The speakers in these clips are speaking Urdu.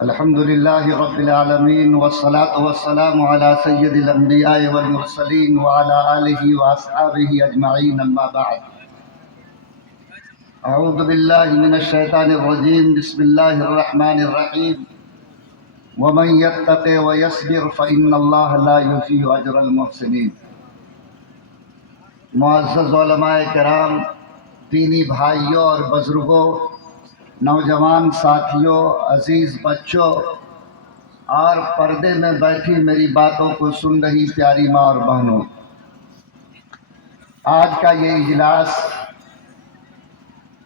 الحمد لله رب العالمين والصلاة والسلام على سيد الأنبياء والمرسلين وعلى آله وأصحابه أجمعين أما بعد أعوذ بالله من الشيطان الرجيم بسم الله الرحمن الرحيم ومن يتق ويصبر فإن الله لا يضيع أجر المحسنين. معزز علماء کرام، دینی بھائیوں اور بزرگوں، نوجوان ساتھیوں، عزیز بچوں اور پردے میں بیٹھی میری باتوں کو سن رہی پیاری ماں اور بہنوں، آج کا یہ اجلاس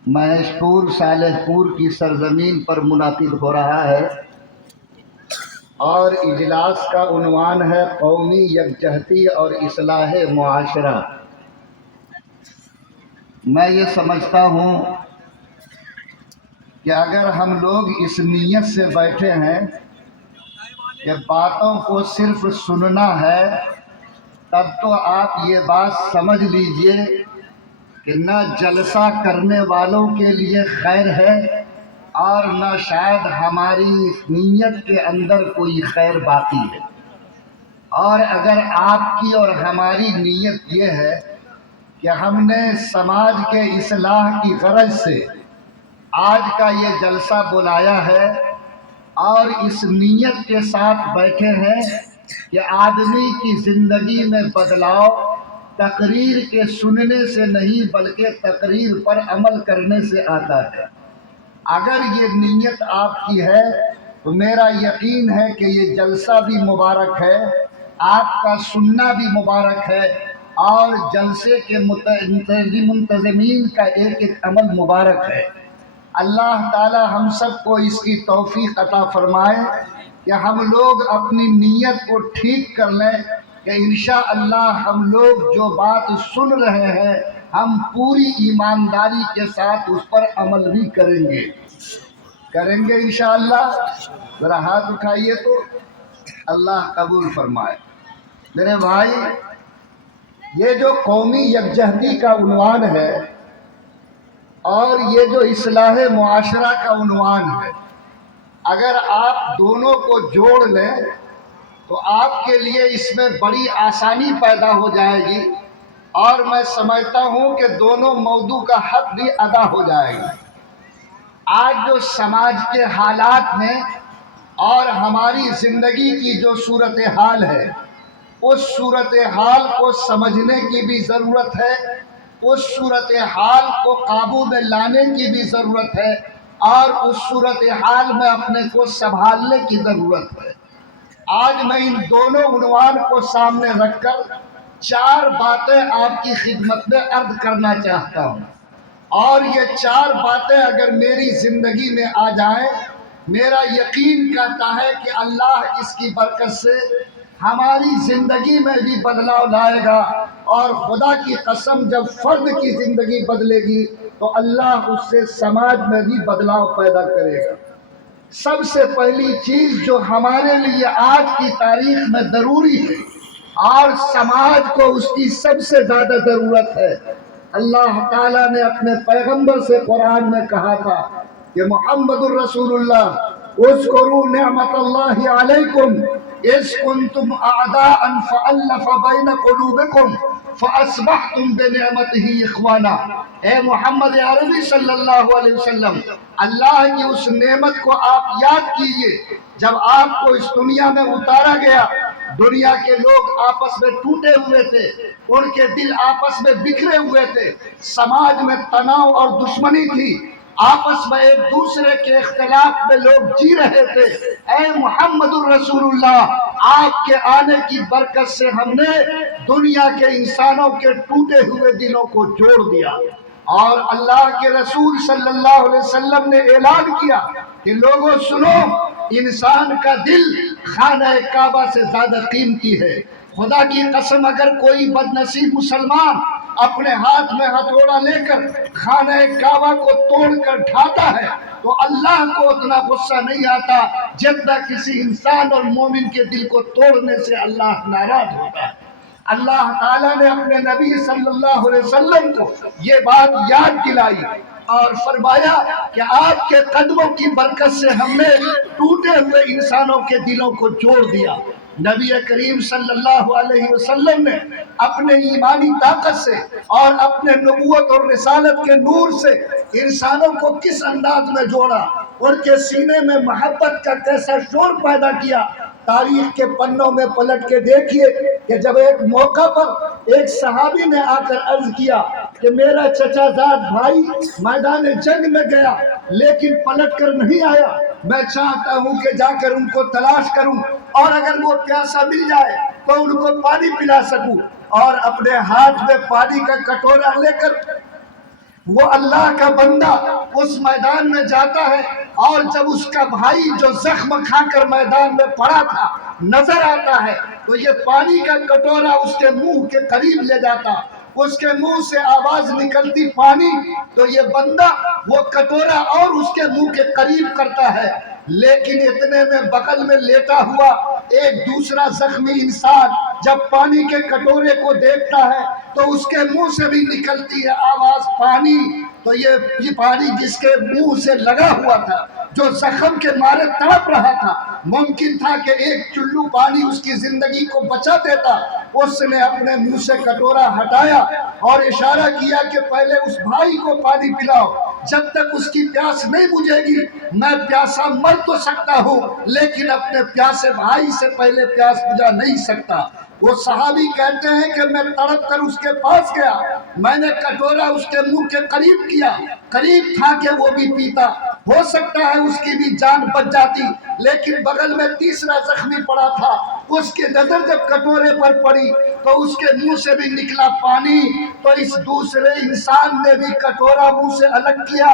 مہیش پور صالح پور کی سرزمین پر منعقد ہو رہا ہے اور اجلاس کا عنوان ہے قومی یکجہتی اور اصلاح معاشرہ. میں یہ سمجھتا ہوں کہ اگر ہم لوگ اس نیت سے بیٹھے ہیں کہ باتوں کو صرف سننا ہے، تب تو آپ یہ بات سمجھ لیجئے کہ نہ جلسہ کرنے والوں کے لیے خیر ہے اور نہ شاید ہماری اس نیت کے اندر کوئی خیر باقی ہے. اور اگر آپ کی اور ہماری نیت یہ ہے کہ ہم نے سماج کے اصلاح کی غرض سے آج کا یہ جلسہ بلایا ہے اور اس نیت کے ساتھ بیٹھے ہیں کہ آدمی کی زندگی میں بدلاؤ تقریر کے سننے سے نہیں بلکہ تقریر پر عمل کرنے سے آتا ہے. اگر یہ نیت آپ کی ہے تو میرا یقین ہے کہ یہ جلسہ بھی مبارک ہے، آپ کا سننا بھی مبارک ہے اور جلسے کے منتظمین کا ایک ایک عمل مبارک ہے. اللہ تعالی ہم سب کو اس کی توفیق عطا فرمائے کہ ہم لوگ اپنی نیت کو ٹھیک کر لیں کہ انشاءاللہ ہم لوگ جو بات سن رہے ہیں ہم پوری ایمانداری کے ساتھ اس پر عمل بھی کریں گے انشاءاللہ. ذرا ہاتھ اٹھائیے تو اللہ قبول فرمائے. میرے بھائی، یہ جو قومی یکجہتی کا عنوان ہے اور یہ جو اصلاح معاشرہ کا عنوان ہے، اگر آپ دونوں کو جوڑ لیں تو آپ کے لیے اس میں بڑی آسانی پیدا ہو جائے گی اور میں سمجھتا ہوں کہ دونوں موضوع کا حق بھی ادا ہو جائے گا. آج جو سماج کے حالات میں اور ہماری زندگی کی جو صورتحال ہے، اس صورتحال کو سمجھنے کی بھی ضرورت ہے، اس صورتحال کو قابو میں لانے کی بھی ضرورت ہے اور اس صورتحال میں اپنے کو سنبھالنے کی ضرورت ہے. آج میں ان دونوں عنوان کو سامنے رکھ کر 4 باتیں آپ کی خدمت میں عرض کرنا چاہتا ہوں، اور یہ 4 باتیں اگر میری زندگی میں آ جائیں، میرا یقین کہتا ہے کہ اللہ اس کی برکت سے ہماری زندگی میں بھی بدلاؤ لائے گا، اور خدا کی قسم جب فرد کی زندگی بدلے گی تو اللہ اس سے سماج میں بھی بدلاؤ پیدا کرے گا. سب سے پہلی چیز جو ہمارے لیے آج کی تاریخ میں ضروری ہے اور سماج کو اس کی سب سے زیادہ ضرورت ہے، اللہ تعالیٰ نے اپنے پیغمبر سے قرآن میں کہا تھا کہ محمد الرسول اللہ اذکروا نعمت اللہ علیکم اذ کنتم اعداء فالف بین قلوبکم فاصبحتم بنعمتہ اخوانا. اے محمد عربی صلی اللہ علیہ وسلم، اللہ کی اس نعمت کو آپ یاد کیجئے جب آپ کو اس دنیا میں اتارا گیا. دنیا کے لوگ آپس میں ٹوٹے ہوئے تھے، ان کے دل آپس میں بکھرے ہوئے تھے، سماج میں تناؤ اور دشمنی تھی، آپس میں ایک دوسرے کے اختلاف میں لوگ جی رہے تھے. اے محمد الرسول اللہ، آپ کے آنے کی برکت سے ہم نے دنیا کے انسانوں کے ٹوٹے ہوئے دلوں کو جوڑ دیا، اور اللہ کے رسول صلی اللہ علیہ وسلم نے اعلان کیا کہ لوگوں سنو، انسان کا دل خانہ کعبہ سے زیادہ قیمتی ہے. خدا کی قسم اگر کوئی بدنصیب مسلمان اپنے ہاتھ میں ہتھوڑا لے کر خانہ کعبہ کو توڑ کر ڈھاتا ہے تو اللہ کو اتنا غصہ نہیں آتا جتنا کسی انسان اور مومن کے دل کو توڑنے سے اللہ ناراض ہوتا ہے. اللہ تعالیٰ نے اپنے نبی صلی اللہ علیہ وسلم کو یہ بات یاد دلائی اور فرمایا کہ آپ کے قدموں کی برکت سے ہم نے ٹوٹے ہوئے انسانوں کے دلوں کو جوڑ دیا۔ نبی کریم صلی اللہ علیہ وسلم نے اپنے ایمانی طاقت سے اور اپنے نبوت اور رسالت کے نور سے انسانوں کو کس انداز میں جوڑا، ان کے سینے میں محبت کا کیسا شور پیدا کیا۔ تاریخ کے پنوں میں پلٹ کے دیکھیے کہ جب ایک موقع پر ایک صحابی نے آ کر عرض کیا کہ میرا چچا زاد بھائی میدان جنگ میں گیا لیکن پلٹ کر نہیں آیا، میں چاہتا ہوں کہ جا کر ان کو تلاش کروں اور اگر وہ پیاسا مل جائے تو ان کو پانی پلا سکوں، اور اپنے ہاتھ میں پانی کا کٹورا لے کر وہ اللہ کا بندہ اس میدان میں جاتا ہے، اور جب اس کا بھائی جو زخم کھا کر میدان میں پڑا تھا نظر آتا ہے تو یہ پانی کا کٹورا اس کے منہ کے قریب لے جاتا، اس کے منہ سے آواز نکلتی پانی، تو یہ بندہ وہ کٹورا اور اس کے منہ کے قریب کرتا ہے، لیکن اتنے میں بغل میں لیٹا ہوا ایک دوسرا زخمی انسان جب پانی کے کٹورے کو دیکھتا ہے تو اس کے منہ سے بھی نکلتی ہے آواز پانی، تو یہ پانی جس کے منہ سے لگا ہوا تھا، جو زخم کے مارے تڑپ رہا تھا، ممکن تھا کہ ایک چلو پانی اس کی زندگی کو بچا دیتا، اس نے اپنے منہ سے کٹورا ہٹایا اور اشارہ کیا کہ پہلے اس بھائی کو پانی پلاؤ، جب تک اس کی پیاس نہیں بجھے گی میں پیاسا مر تو سکتا ہوں لیکن اپنے پیاسے بھائی سے پہلے پیاس بجھا نہیں سکتا۔ وہ صحابی کہتے ہیں کہ میں تڑپ کر اس کے پاس گیا، میں نے کٹورا اس کے منہ کے قریب کیا، قریب تھا کہ وہ بھی پیتا، ہو سکتا ہے اس کی بھی جان بچ جاتی، لیکن بغل میں تیسرا زخمی پڑا تھا، اس کی نظر جب کٹورے پر پڑی تو اس کے منہ سے بھی نکلا پانی، تو اس دوسرے انسان نے بھی کٹورا منہ سے الگ کیا،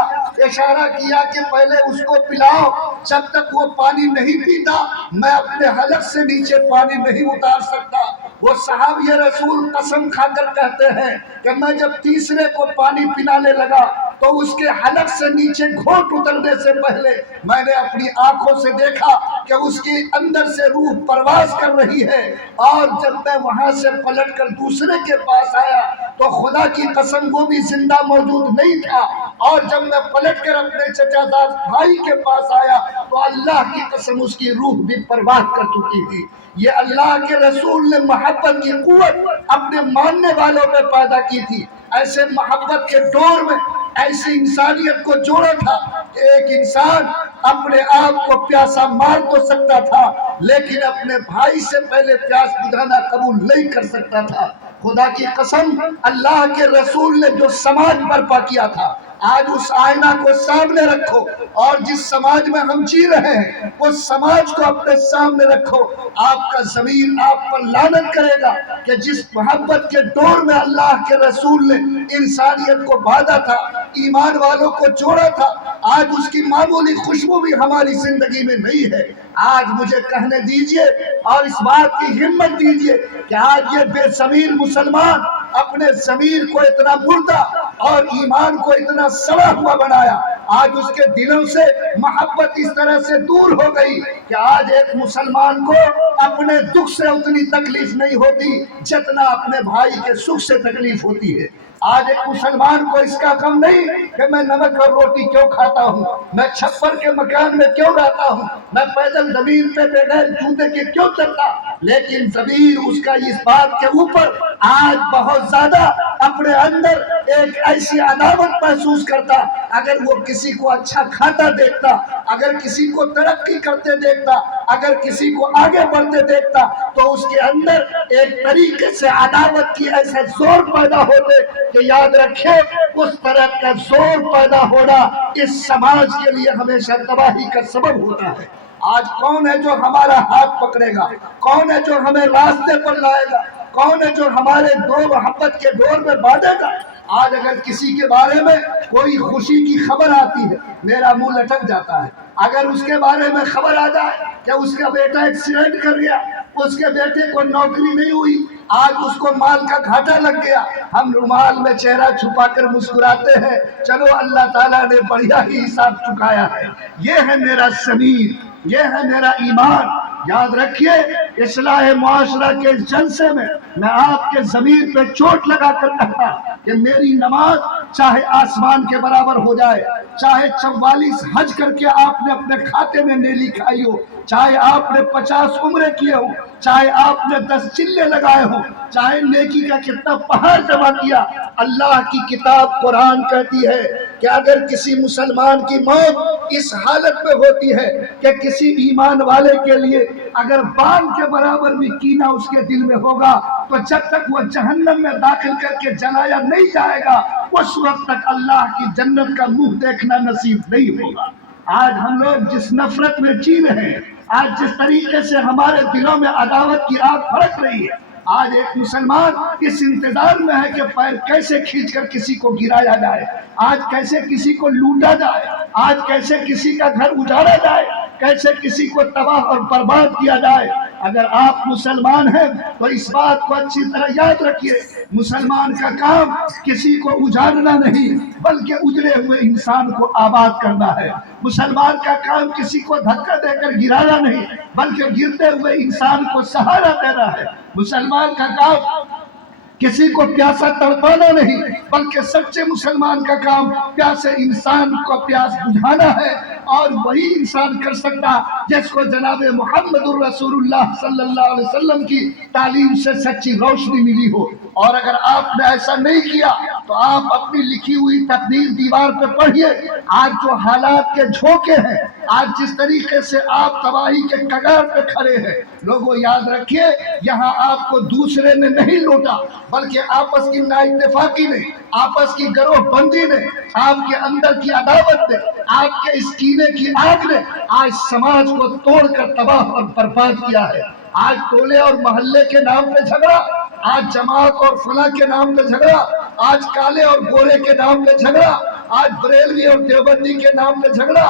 اشارہ کیا کہ پہلے اس کو پلاؤ، جب تک وہ پانی نہیں پیتا میں اپنے حلق سے نیچے پانی نہیں اتار سکتا۔ وہ صحابی رسول قسم کھا کر کہتے ہیں کہ میں جب تیسرے کو پانی پلانے لگا تو اس کے حلق سے نیچے گھونٹ اترنے سے پہلے میں نے اپنی آنکھوں سے دیکھا کہ اس کی اندر سے روح پرواز کر رہی ہے، اور جب میں وہاں سے پلٹ کر دوسرے کے پاس آیا تو خدا کی قسم وہ بھی زندہ موجود نہیں تھا، اور جب میں پلٹ کر اپنے چچا زاد بھائی کے پاس آیا تو اللہ کی قسم اس کی روح بھی پرواز کر چکی تھی۔ یہ اللہ کے رسول نے محبت کی قوت اپنے ماننے والوں میں پیدا کی تھی، ایسے محبت کے دور میں ایسی انسانیت کو جوڑا تھا کہ ایک انسان اپنے آپ کو پیاسا مار تو سکتا تھا لیکن اپنے بھائی سے پہلے پیاس بجھانا قبول نہیں کر سکتا تھا۔ خدا کی قسم اللہ کے رسول نے جو سماج برپا کیا تھا، آج اس آئینہ کو سامنے رکھو اور جس سماج میں ہم جی رہے ہیں اس سماج کو اپنے سامنے رکھو، آپ کا ضمیر آپ پر لعنت کرے گا کہ جس محبت کے دور میں اللہ کے رسول نے انسانیت کو باندھا تھا، ایمان والوں کو جوڑا تھا، آج اس کی معمولی خوشبو بھی ہماری زندگی میں نہیں ہے۔ آج مجھے کہنے دیجئے اور اس بات کی ہمت دیجئے کہ آج یہ بے ضمیر مسلمان اپنے ضمیر کو اتنا مردہ اور ایمان کو اتنا سڑا ہوا بنایا، آج اس کے دلوں سے محبت اس طرح سے دور ہو گئی کہ آج ایک مسلمان کو اپنے دکھ سے اتنی تکلیف نہیں ہوتی جتنا اپنے بھائی کے سکھ سے تکلیف ہوتی ہے۔ آج ایک مسلمان کو اس کا غم نہیں کہ میں نمک اور روٹی کیوں کھاتا ہوں، میں چھپر کے مکان میں کیوں رہتا ہوں، میں پیدل زمین پہ بغیر جوتے کے کیوں چلتا، لیکن ضمیر اس کا اس بات کے اوپر آج بہت زیادہ اپنے اندر ایک ایسی عداوت محسوس کرتا، اگر وہ کسی کو اچھا کھاتا دیکھتا، اگر کسی کو ترقی کرتے دیکھتا، اگر کسی کو آگے بڑھتے دیکھتا تو اس کے اندر ایک طریقے سے عداوت کی ایسے زور پیدا ہوتے کہ یاد رکھے اس طرح کا زور پیدا ہونا اس سماج کے لیے ہمیشہ تباہی کا سبب ہوتا ہے۔ آج کون ہے جو ہمارا ہاتھ پکڑے گا، کون ہے جو ہمیں راستے پر لائے گا، کون ہے جو ہمارے دو محبت کے دور میں باندھے گا؟ آج اگر کسی کے بارے میں کوئی خوشی کی خبر آتی ہے میرا منہ لٹک جاتا ہے، اگر اس کے بارے میں خبر آ جائے کہ اس کا بیٹا ایکسیڈنٹ کر گیا، اس کے بیٹے کو نوکری نہیں ہوئی، آج اس کو مال کا گھاٹا لگ گیا، ہم رومال میں چہرہ چھپا کر مسکراتے ہیں، چلو اللہ تعالیٰ نے بڑھیا ہی حساب چکایا ہے۔ یہ ہے میرا ضمیر، یہ ہے میرا ایمان۔ یاد رکھیے اصلاح معاشرہ کے جلسے میں آپ کے ضمیر پہ چوٹ لگا کر کہا کہ میری نماز چاہے آسمان کے برابر ہو جائے، چاہے 44 حج کر کے آپ نے اپنے کھاتے میں نیلی کھائی ہو، چاہے آپ نے 50 عمرے کیے ہو، چاہے آپ نے 10 چلے لگائے ہو، چاہے نیکی کا کتنا پہاڑ جمع کیا، اللہ کی کتاب قرآن کہتی ہے کہ اگر کسی مسلمان کی موت اس حالت میں ہوتی ہے کہ کسی ایمان والے کے لیے اگر بال کے برابر بھی کینہ اس کے دل میں ہوگا تو جب تک وہ جہنم میں داخل کر کے جلایا نہیں جائے گا اس وقت تک اللہ کی جنت کا منہ دیکھنا نصیب نہیں ہوگا۔ آج ہم لوگ جس نفرت میں جی رہے ہیں، آج جس طریقے سے ہمارے دلوں میں عداوت کی آگ بھڑک رہی ہے، آج ایک مسلمان اس انتظار میں ہے کہ پیر کیسے کھینچ کر کسی کو گرایا جائے، آج کیسے کسی کو لوٹا جائے، آج کیسے کسی کا گھر اجاڑا جائے، کیسے کسی کو تباہ اور برباد کیا جائے۔ اگر آپ مسلمان ہیں تو اس بات کو اچھی طرح یاد رکھیے، مسلمان کا کام کسی کو اجاڑنا نہیں بلکہ اجڑے ہوئے انسان کو آباد کرنا ہے۔ مسلمان کا کام کسی کو دھکا دے کر گرانا نہیں بلکہ گرتے ہوئے انسان کو سہارا دینا ہے۔ مسلمان کا کام کسی کو پیاسا تڑپانا نہیں بلکہ سچے مسلمان کا کام پیاسے انسان کو پیاس بجھانا ہے، اور وہی انسان کر سکتا جس کو جناب محمد الرسول اللہ صلی اللہ علیہ وسلم کی تعلیم سے سچی روشنی ملی ہو۔ اور اگر آپ نے ایسا نہیں کیا تو آپ اپنی لکھی ہوئی تقدیر دیوار پہ پڑھیے، آج جو حالات کے جھونکے ہیں، آج جس طریقے سے آپ تباہی کے کگار پہ کھڑے ہیں، لوگوں یاد رکھیے یہاں آپ کو دوسرے نے نہیں لوٹا بلکہ آپس کی نا اتفاقی نے، آپس کی گروہ بندی نے، آپ کے اندر کی عداوت نے، آپ کے اس کینے کی آگ نے آج سماج کو توڑ کر تباہ اور برباد کیا ہے۔ آج ٹولے اور محلے کے نام پہ جھگڑا، آج جماعت اور فلاں کے نام پہ جھگڑا، آج کالے اور گورے کے نام پہ جھگڑا، آج بریلوی اور دیوبندی کے نام پہ جھگڑا،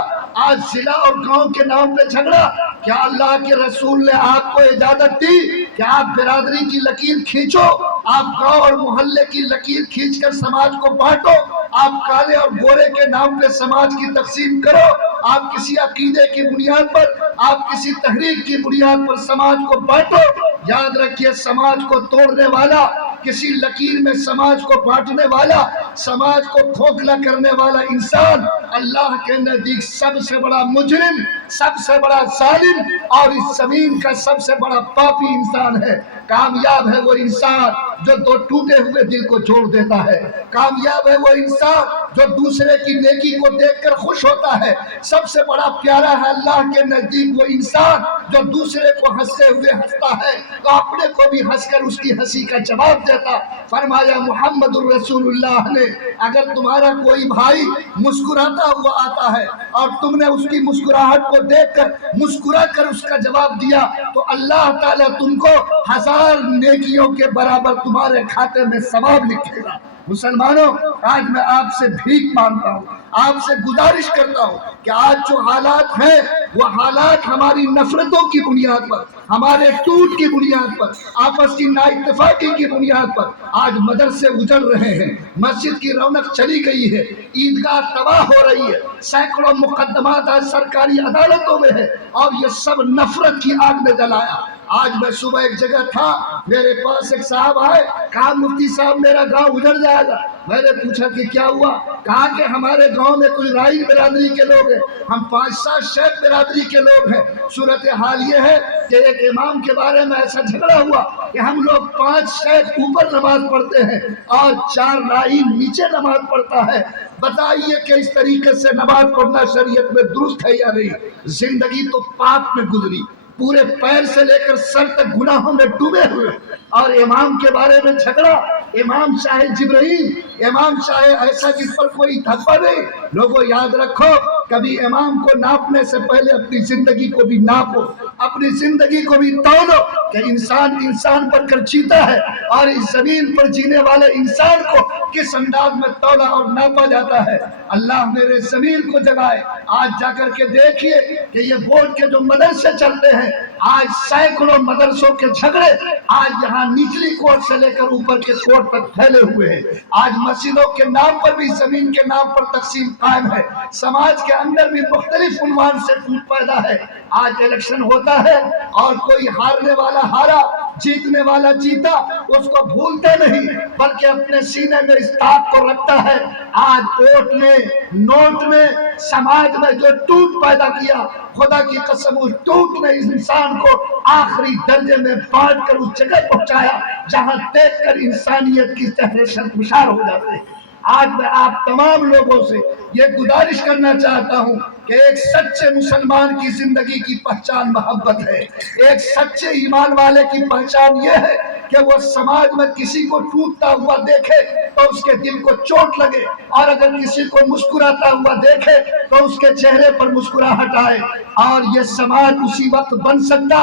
آج ضلع اور گاؤں کے نام پہ جھگڑا۔ کیا اللہ کے رسول نے آپ کو اجازت دی کہ آپ برادری کی لکیر کھینچو، آپ گاؤں اور محلے کی لکیر کھینچ کر سماج کو بانٹو، آپ کالے اور گورے کے نام پہ سماج کی تقسیم کرو، آپ کسی عقیدے کی بنیاد پر، آپ کسی تحریک کی بنیاد پر سماج کو بانٹو؟ یاد رکھیے سماج کو توڑنے والا، کسی لکیر میں سماج کو بانٹنے والا، سماج کو کھوکھلا کرنے والا انسان اللہ کے نزدیک سب سے بڑا مجرم، سب سے بڑا ظالم اور اس زمین کا سب سے بڑا پاپی انسان ہے۔ کامیاب ہے وہ انسان جو دو ٹوٹے ہوئے دل کو جوڑ دیتا ہے، کامیاب ہے وہ انسان جو دوسرے کی نیکی کو دیکھ کر خوش ہوتا ہے، سب سے بڑا پیارا ہے اللہ کے نزدیک وہ انسان جو دوسرے کو ہنستے ہوئے ہنستا ہے تو اپنے کو بھی ہنس کر اس کی ہنسی کا جواب دیتا۔ فرمایا محمد الرسول اللہ نے اگر تمہارا کوئی بھائی مسکراتا ہوا آتا ہے اور تم نے اس کی مسکراہٹ کو دیکھ کر مسکرا کر اس کا جواب دیا تو اللہ تعالیٰ تم کو 1000 نیکیوں کے برابر تمہارے کھاتے میں ثواب لکھے گا۔ مسلمانوں، آج میں آپ سے بھیک مانگتا ہوں، آپ سے گزارش کرتا ہوں کہ آج جو حالات ہیں وہ حالات ہماری نفرتوں کی بنیاد پر، ہمارے ٹوٹ کی بنیاد پر، آپس کی نا اتفاقی کی بنیاد پر آج مدرسے اجڑ رہے ہیں، مسجد کی رونق چلی گئی ہے، عیدگاہ تباہ ہو رہی ہے، سینکڑوں مقدمات آج سرکاری عدالتوں میں ہے، اور یہ سب نفرت کی آگ نے جلایا۔ آج میں صبح ایک جگہ تھا، میرے پاس ایک صاحب آئے، کہا مفتی صاحب میرا گاؤں اجڑ جائے گا۔ میں نے پوچھا کہ کیا ہوا؟ کہا کہ ہمارے گاؤں میں کوئی رائی برادری کے لوگ ہیں، ہم 5-7 شیخ برادری کے لوگ ہیں، صورتحال یہ ہے کہ ایک امام کے بارے میں ایسا جھگڑا ہوا کہ ہم لوگ 5 شیخ اوپر نماز پڑھتے ہیں اور 4 رائی نیچے نماز پڑھتا ہے۔ بتائیے کہ اس طریقے سے نماز پڑھنا شریعت میں درست ہے یا نہیں؟ زندگی تو پاپ میں گزری، پورے پیر سے لے کر سر تک گناہوں میں ڈوبے ہوئے، اور امام کے بارے میں جھگڑا، امام چاہے جبرائیل، امام چاہے ایسا جس پر کوئی دھبا نہیں۔ لوگوں یاد رکھو کبھی امام کو ناپنے سے پہلے اپنی زندگی کو بھی ناپو، اپنی زندگی کو بھی تولو کہ انسان انسان پر کر جیتا ہے، اور اس زمین پر جینے والے انسان کو کس انداز میں تولا اور ناپا جاتا ہے۔ اللہ میرے زمین کو جگائے، آج جا کر کے دیکھیے کہ یہ بورڈ کے جو مدرسے چلتے ہیں، آج سینکڑوں مدرسوں کے جھگڑے آج یہاں نچلی کوٹ سے لے کر اوپر کے کوٹ تک پھیلے ہوئے ہیں۔ آج مسجدوں کے نام پر بھی زمین کے نام پر تقسیم قائم ہے، سماج کے اندر بھی مختلف عنوان سے ٹوٹ پیدا ہے۔ آج الیکشن ہوتا ہے اور کوئی ہارنے والا ہارا، جیتنے والا جیتا، اس کو بھولتے نہیں بلکہ اپنے سینے میں اس داغ کو رکھتا ہے۔ آج ووٹ نے، نوٹ نے سماج میں جو ٹوٹ پیدا کیا، خدا کی قسم اس ٹوٹ نے اس انسان کو آخری درجے میں بانٹ کر اس جگہ پہنچایا جہاں دیکھ کر انسانیت کی چہرے شرمسار ہو جاتے ہیں۔ آج میں آپ تمام لوگوں سے یہ گزارش کرنا چاہتا ہوں کہ ایک سچے مسلمان کی زندگی کی پہچان محبت ہے۔ ایک سچے ایمان والے کی پہچان یہ ہے کہ وہ سماج میں کسی کو ٹوٹتا ہوا دیکھے تو اس کے دل کو چوٹ لگے، اور اگر کسی کو مسکراتا ہوا دیکھے تو اس کے چہرے پر مسکراہٹ آئے۔ اور یہ سماج اسی وقت بن سکتا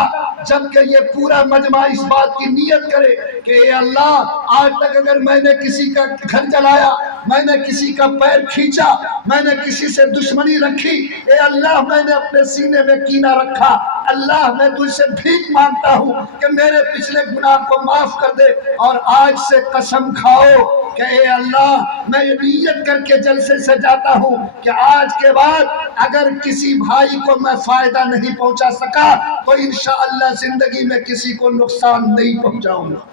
جبکہ یہ پورا مجمع اس بات کی نیت کرے کہ اے اللہ، آج تک اگر میں نے کسی کا گھر جلایا، میں نے کسی کا پیر کھینچا، میں نے کسی سے دشمنی رکھی، اے اللہ میں نے اپنے سینے میں کینہ رکھا، اللہ میں تجھ سے بھیک مانگتا ہوں کہ میرے پچھلے گناہ کو معاف کر دے۔ اور آج سے قسم کھاؤ کہ اے اللہ، میں یہ نیت کر کے جلسے سے جاتا ہوں کہ آج کے بعد اگر کسی بھائی کو میں فائدہ نہیں پہنچا سکا تو انشاءاللہ زندگی میں کسی کو نقصان نہیں پہنچاؤں گا۔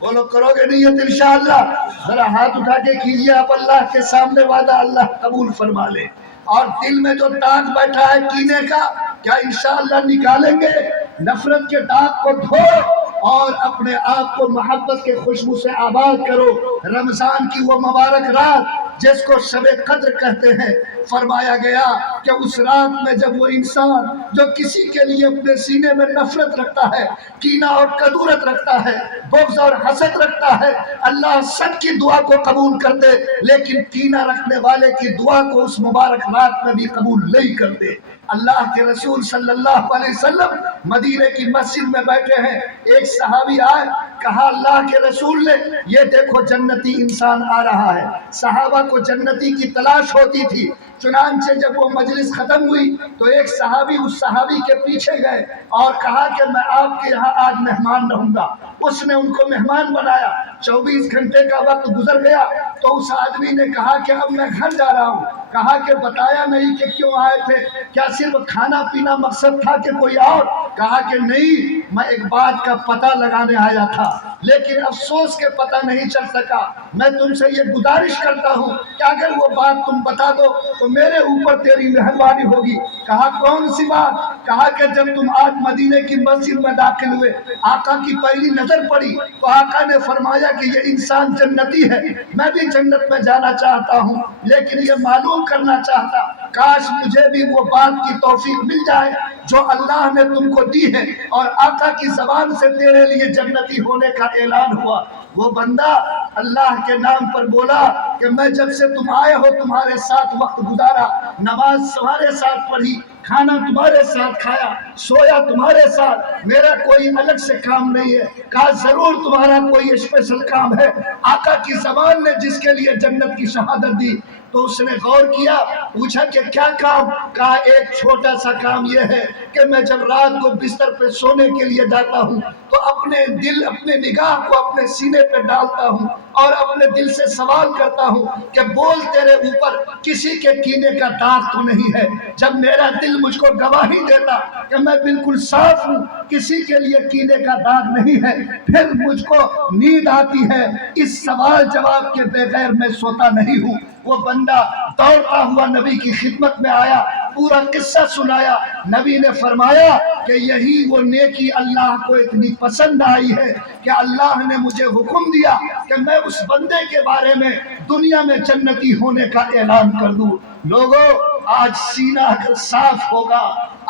بولو کرو گے نیت انشاءاللہ؟ ذرا ہاتھ اٹھا کے کیجئے آپ اللہ کے سامنے وعدہ اللہ قبول فرما لے۔ اور دل میں جو داغ بیٹھا ہے کینے کا، کیا انشاءاللہ نکالیں گے؟ نفرت کے داغ کو دھو اور اپنے آپ کو محبت کے خوشبو سے آباد کرو۔ رمضان کی وہ مبارک رات جس کو شب قدر کہتے ہیں، فرمایا گیا کہ اس رات میں جب وہ انسان جو کسی کے لیے اپنے سینے میں نفرت رکھتا ہے، کینہ اور کدورت رکھتا ہے، بغض اور حسد رکھتا ہے، اللہ سب کی دعا کو قبول کر دے، لیکن کینہ رکھنے والے کی دعا کو اس مبارک رات میں بھی قبول نہیں کرتے۔ اللہ کے رسول صلی اللہ علیہ وسلم مدینے کی مسجد میں بیٹھے ہیں، ایک صحابی آئے، کہا اللہ کے رسول نے یہ دیکھو جنتی انسان آ رہا ہے۔ صحابہ کو جنتی کی تلاش ہوتی تھی، چنانچہ جب وہ مجلس ختم ہوئی تو ایک صحابی اس صحابی کے پیچھے گئے اور کہا کہ میں آپ کے یہاں آج مہمان رہوں گا۔ اس نے ان کو مہمان بنایا۔ 24 گھنٹے کا وقت گزر گیا تو اس آدمی نے کہا کہ اب میں گھر جا رہا ہوں۔ کہا کہ بتایا نہیں کہ کیوں آئے تھے، کیا صرف کھانا پینا مقصد تھا کہ کوئی اور؟ کہا کہ نہیں، میں ایک بات کا پتہ لگانے آیا تھا، لیکن افسوس کے پتہ نہیں چل سکا۔ میں تم سے یہ گزارش کرتا ہوں کہ اگر وہ بات تم بتا دو تو میرے اوپر تیری مہربانی ہوگی۔ کہا کون سی بات؟ کہا کہ جب تم آج مدینے کی مسجد میں داخل ہوئے، آقا کی پہلی نظر پڑی تو آقا نے فرمایا کہ یہ انسان جنتی ہے، میں بھی جنت میں جانا چاہتا ہوں، لیکن یہ معلوم کرنا چاہتا کاش مجھے بھی وہ بات کی توفیق مل جائے جو اللہ نے تم کو دی ہے اور آقا کی زبان سے تیرے لیے جنتی ہونے کا اعلان ہوا۔ وہ بندہ اللہ کے نام پر بولا کہ میں جب سے تم آئے ہو تمہارے ساتھ وقت گزارا، نماز تمہارے ساتھ پڑھی، کھانا تمہارے ساتھ کھایا، سویا تمہارے ساتھ، میرا کوئی الگ سے کام نہیں ہے۔ کہا ضرور تمہارا کوئی اسپیشل کام ہے، آقا کی زبان نے جس کے لیے جنت کی شہادت دی۔ تو اس نے غور کیا، پوچھا کہ کیا کام؟ کہا ایک چھوٹا سا کام یہ ہے کہ میں جب رات کو بستر پہ سونے کے لیے جاتا ہوں تو اپنے دل، اپنے نگاہ کو اپنے سینے پہ ڈالتا ہوں اور اپنے دل سے سوال کرتا ہوں کہ بول تیرے اوپر کسی کے کینے کا داغ تو نہیں ہے؟ جب میرا دل مجھ کو گواہی دیتا کہ میں بالکل صاف ہوں، کسی کے لیے کینے کا داغ نہیں ہے، پھر مجھ کو نیند آتی ہے، اس سوال جواب کے بغیر میں سوتا نہیں ہوں۔ وہ بندہ دوڑتا ہوا نبی کی خدمت میں آیا، پورا قصہ سنایا۔ نبی نے فرمایا کہ یہی وہ نیکی اللہ کو اتنی پسند آئی ہے کہ اللہ نے مجھے حکم دیا کہ میں اس بندے کے بارے میں دنیا میں جنتی ہونے کا اعلان کر دوں۔ لوگوں، آج سینہ اگر صاف ہوگا،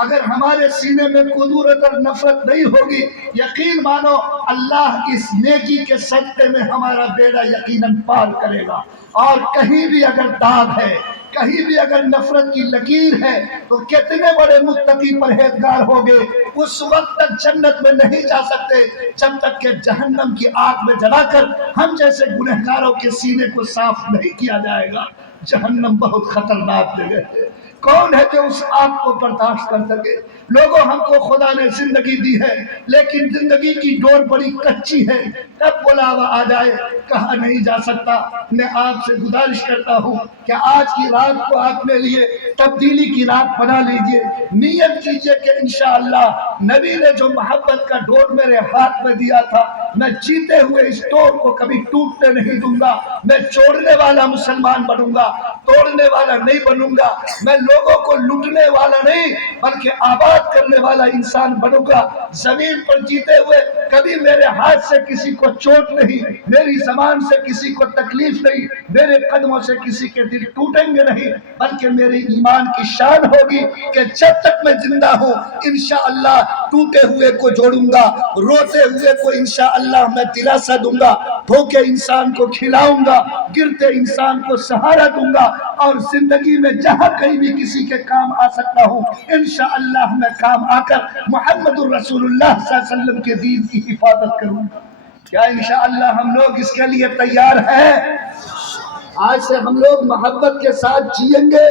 اگر ہمارے سینے میں کدورت اور نفرت نہیں ہوگی، یقین مانو اللہ اس نیکی کے صدقے میں ہمارا بیڑا یقیناً پار کرے گا۔ اور کہیں بھی اگر داغ ہے، کہیں بھی اگر نفرت کی لکیر ہے تو کتنے بڑے متقی پرہیزگار ہوگے، اس وقت تک جنت میں نہیں جا سکتے جب تک کہ جہنم کی آگ میں جلا کر ہم جیسے گنہگاروں کے سینے کو صاف نہیں کیا جائے گا۔ جہنم بہت خطرناک جگہ ہے، کون ہے جو اس آگ کو برداشت کر کر سکے۔ لوگوں ہم کو خدا نے زندگی دی ہے لیکن زندگی کی ڈور بڑی کچی ہے، کب بلاوا آ جائے کہا نہیں جا سکتا۔ میں آپ سے گزارش کرتا ہوں کہ آج کی رات کو اپنے لیے تبدیلی کی رات بنا لیجئے، نیت کیجئے کہ انشاءاللہ نبی نے جو محبت کا ڈور میرے ہاتھ میں دیا تھا میں جیتے ہوئے اس ڈور کو کبھی ٹوٹنے نہیں دوں گا، میں چھوڑنے والا مسلمان بنوں گا، توڑنے والا نہیں بنوں گا، میں لوگوں کو لوٹنے والا نہیں بلکہ آباد کرنے والا انسان بنوں گا۔ زمین پر جیتے ہوئے کبھی میرے ہاتھ سے کسی کو چوٹ نہیں، میری زبان سے کسی کو تکلیف نہیں، میرے قدموں سے کسی کے دل ٹوٹیں گے نہیں، بلکہ میرے ایمان کی شان ہوگی کہ جب تک میں زندہ ہوں انشاءاللہ ٹوٹے ہوئے کو جوڑوں گا، روتے ہوئے کو انشاءاللہ میں دلاسا دوں گا، بھوکے انسان کو کھلاؤں گا، گرتے انسان کو سہارا دوں گا، اور زندگی میں جہاں کہیں بھی کسی کے کام آ سکتا ہوں انشاءاللہ میں کام آ کر محمد الرسول اللہ صلی اللہ علیہ وسلم کے دین کی حفاظت کروں گا۔ کیا انشاءاللہ ہم لوگ اس کے لیے تیار ہیں؟ آج سے ہم لوگ محبت کے ساتھ جئیں گے،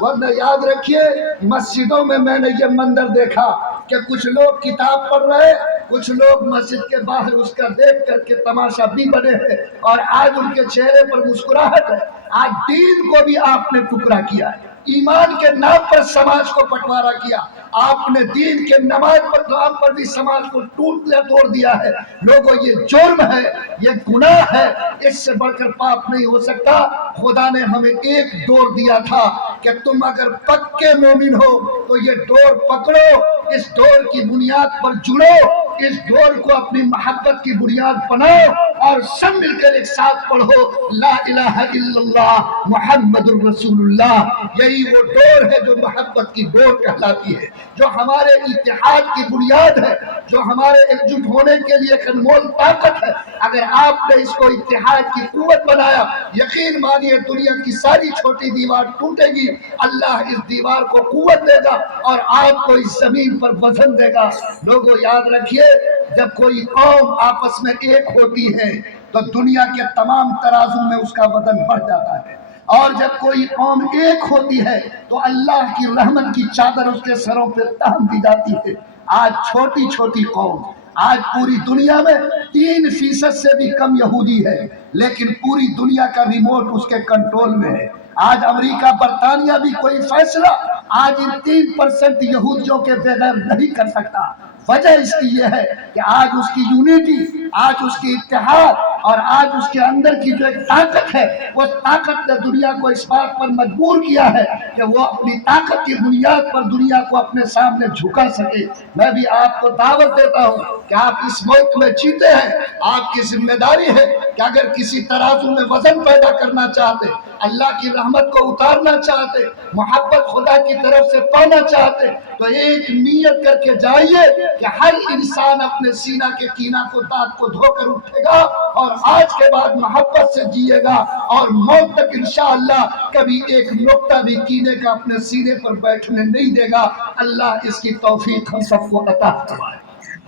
ورنہ یاد رکھیے مسجدوں میں نے یہ منظر دیکھا کہ کچھ لوگ کتاب پڑھ رہے، کچھ لوگ مسجد کے باہر اس کا دیکھ کر کے تماشا بھی بنے ہیں، اور آج ان کے چہرے پر مسکراہٹ ہے۔ آج دین کو بھی آپ نے ٹکڑا کیا ہے، ایمان کے نام پر سماج کو بٹوارا کیا، آپ نے دین کے نماز پر نام پر بھی سماج کو توڑ دیا ہے۔ لوگوں یہ جرم ہے، یہ گناہ ہے، اس سے بڑھ کر پاپ نہیں ہو سکتا۔ خدا نے ہمیں ایک ڈور دیا تھا کہ تم اگر پکے مومن ہو تو یہ ڈور پکڑو، اس ڈور کی بنیاد پر جڑو، اس ڈور کو اپنی محبت کی بنیاد بناؤ، اور سب مل کر ایک ساتھ پڑھو لا الہ الا اللہ محمد الرسول اللہ۔ یہی وہ ڈور ہے جو محبت کی ڈور کہلاتی ہے، جو ہمارے اتحاد کی بنیاد ہے، جو ہمارے ایک جٹ ہونے کے لیے ایک انمول طاقت ہے۔ اگر آپ نے اس کو اتحاد کی قوت بنایا، یقین مانیے دنیا کی ساری چھوٹی دیوار ٹوٹے گی، اللہ اس دیوار کو قوت دے گا اور آپ کو اس زمین پر وزن دے گا۔ لوگوں یاد رکھیے جب کوئی قوم آپس میں ایک ہوتی ہے تو دنیا کے تمام ترازو میں اس کا وزن بڑھ جاتا ہے، اور جب کوئی قوم ایک ہوتی ہے تو اللہ کی رحمت کی چادر اس کے سروں پہ تان دی جاتی ہے۔ آج چھوٹی چھوٹی قوم، آج پوری دنیا میں 3% سے بھی کم یہودی ہے، لیکن پوری دنیا کا ریموٹ اس کے کنٹرول میں ہے۔ آج امریکہ برطانیہ بھی کوئی فیصلہ آج ان 3% یہودیوں کے بغیر نہیں کر سکتا۔ وجہ اس کی یہ ہے کہ آج اس کی یونیٹی، آج اس کی اتحاد، اور آج اس کے اندر کی جو ایک طاقت ہے، وہ طاقت نے دنیا کو اس بات پر مجبور کیا ہے کہ وہ اپنی طاقت کی بنیاد پر دنیا کو اپنے سامنے جھکا سکے۔ میں بھی آپ کو دعوت دیتا ہوں کہ آپ اس ملک میں جیتے ہیں، آپ کی ذمہ داری ہے کہ اگر کسی ترازو میں وزن پیدا کرنا چاہتے، اللہ کی رحمت کو اتارنا چاہتے، محبت خدا کی طرف سے پانا چاہتے، تو ایک نیت کر کے جائیے کہ ہر انسان اپنے سینہ کے کینہ کو داغ کو دھو کر اٹھے گا، اور آج کے بعد محبت سے جیے گا، اور موت تک انشاءاللہ کبھی ایک نقطہ بھی کینے کا اپنے سینے پر بیٹھنے نہیں دے گا۔ اللہ اس کی توفیق ہم سب کو عطا فرمائے۔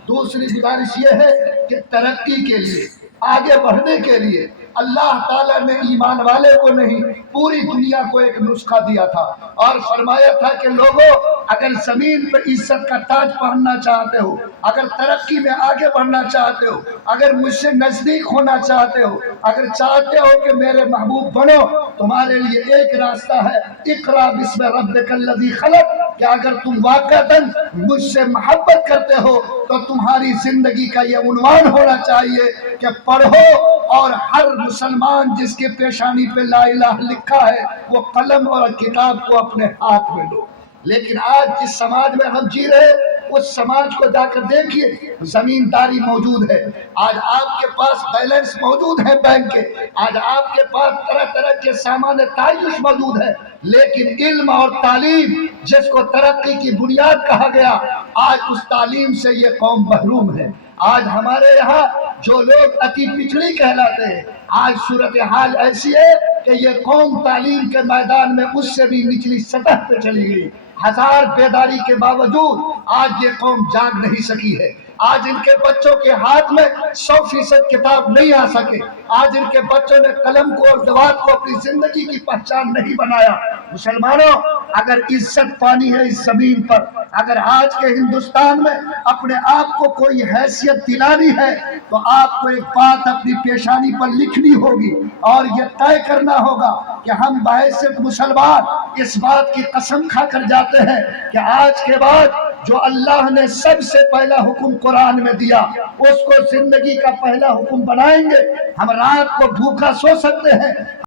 دوسری گزارش یہ ہے کہ ترقی کے لیے، آگے بڑھنے کے لیے اللہ تعالیٰ نے ایمان والے کو نہیں پوری دنیا کو ایک نسخہ دیا تھا، اور فرمایا تھا کہ لوگوں اگر زمین پہ عزت کا تاج پہننا چاہتے ہو، اگر ترقی میں آگے بڑھنا چاہتے ہو، اگر مجھ سے نزدیک ہونا چاہتے ہو، اگر چاہتے ہو کہ میرے محبوب بنو، تمہارے لیے ایک راستہ ہے، اقرا بسم ربک الذی خلق، کہ اگر تم واقعتاً مجھ سے محبت کرتے ہو تو تمہاری زندگی کا یہ عنوان ہونا چاہیے کہ پڑھو، اور ہر مسلمان جس کے پیشانی پہ لا الہ لکھا ہے وہ قلم اور کتاب کو اپنے ہاتھ میں لو۔ لیکن آج جس سماج میں ہم جی رہے اس سماج کو جا کر دیکھیے، زمینداری موجود ہے، آج آپ کے پاس بیلنس موجود ہے بینک کے، آج آپ کے پاس طرح طرح کے سامان تعیش موجود ہے، لیکن علم اور تعلیم جس کو ترقی کی بنیاد کہا گیا، آج اس تعلیم سے یہ قوم محروم ہے۔ آج ہمارے یہاں جو لوگ اتی پچھڑی کہلاتے ہیں، آج صورتحال ایسی ہے کہ یہ قوم تعلیم کے میدان میں اس سے بھی نچلی سطح پہ چلی گئی۔ ہزار بیداری کے باوجود آج یہ قوم جاگ نہیں سکی ہے۔ آج ان کے بچوں کے ہاتھ میں 100% کتاب نہیں آ سکے، آج ان کے بچوں نے قلم کو اور دوات کو اپنی زندگی کی پہچان نہیں بنایا۔ مسلمانوں، اگر عزت پانی ہے اس زمین پر، اگر آج کے ہندوستان میں اپنے آپ کو کوئی حیثیت دلانی ہے تو آپ کو ایک بات اپنی پیشانی پر لکھنی ہوگی اور یہ طے کرنا ہوگا کہ ہم بحیثیت مسلمان اس بات کی قسم کھا کر جاتے ہیں کہ آج کے بعد جو اللہ نے سب سے پہلا حکم قرآن میں دیا اس کو زندگی کا پہلا حکم بنائیں گے۔ ہم رات کو بھوکا سو سکتے ہیں،